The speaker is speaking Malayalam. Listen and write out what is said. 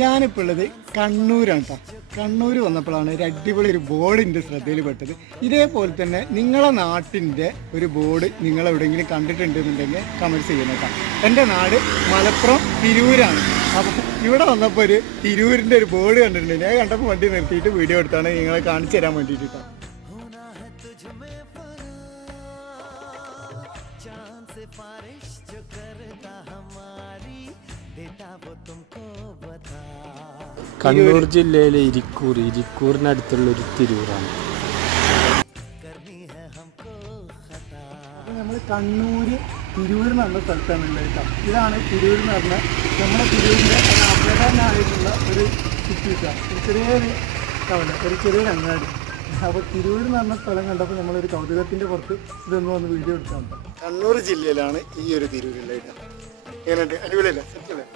ഞാനിപ്പോൾ ഉള്ളത് കണ്ണൂരാണ് കേട്ടോ. കണ്ണൂർ വന്നപ്പോഴാണ് ഒരു അടിപൊളി ഒരു ബോർഡ് എൻ്റെ ശ്രദ്ധയിൽ പെട്ടത്. ഇതേപോലെ തന്നെ നിങ്ങളെ നാട്ടിൻ്റെ ഒരു ബോർഡ് നിങ്ങൾ എവിടെയെങ്കിലും കണ്ടിട്ടുണ്ടെന്നുണ്ടെങ്കിൽ കമൻറ്റ് ചെയ്യണം കേട്ടോ. എൻ്റെ നാട് മലപ്പുറം തിരൂരാണ്. അപ്പം ഇവിടെ വന്നപ്പോൾ ഒരു തിരൂരിൻ്റെ ഒരു ബോർഡ് കണ്ടിട്ടുണ്ട്. ഞാൻ കണ്ടപ്പോൾ വണ്ടി നിർത്തിയിട്ട് വീഡിയോ എടുത്താണ് നിങ്ങളെ കാണിച്ചു തരാൻ വേണ്ടിയിട്ട് കേട്ടോ. കണ്ണൂർ ജില്ലയിലെ ഇരിക്കൂറിനടുത്തുള്ളൊരു തിരൂരാണ്. നമ്മൾ കണ്ണൂർ തിരൂർ എന്ന് പറഞ്ഞ സ്ഥലത്താണുള്ളത് കേട്ടോ. ഇതാണ് തിരൂർ എന്ന് പറഞ്ഞാൽ നമ്മുടെ തിരൂരിൻ്റെ അപ്രധാനമായിട്ടുള്ള ഒരു സിറ്റുവേഷൻ, ഒരു ചെറിയൊരു കവല, ഒരു ചെറിയൊരു അങ്ങാടി. അപ്പോൾ തിരൂർ എന്ന് പറഞ്ഞ സ്ഥലം കണ്ടപ്പോൾ നമ്മളൊരു കൗതുകത്തിൻ്റെ പുറത്ത് ഇതൊന്നും വന്ന് വീഡിയോ എടുക്കാൻ. കണ്ണൂർ ജില്ലയിലാണ് ഈ ഒരു തിരൂരുള്ളത്. എങ്ങനെയുണ്ട്? അടിപൊളിയല്ലേ? സെറ്റല്ലേ?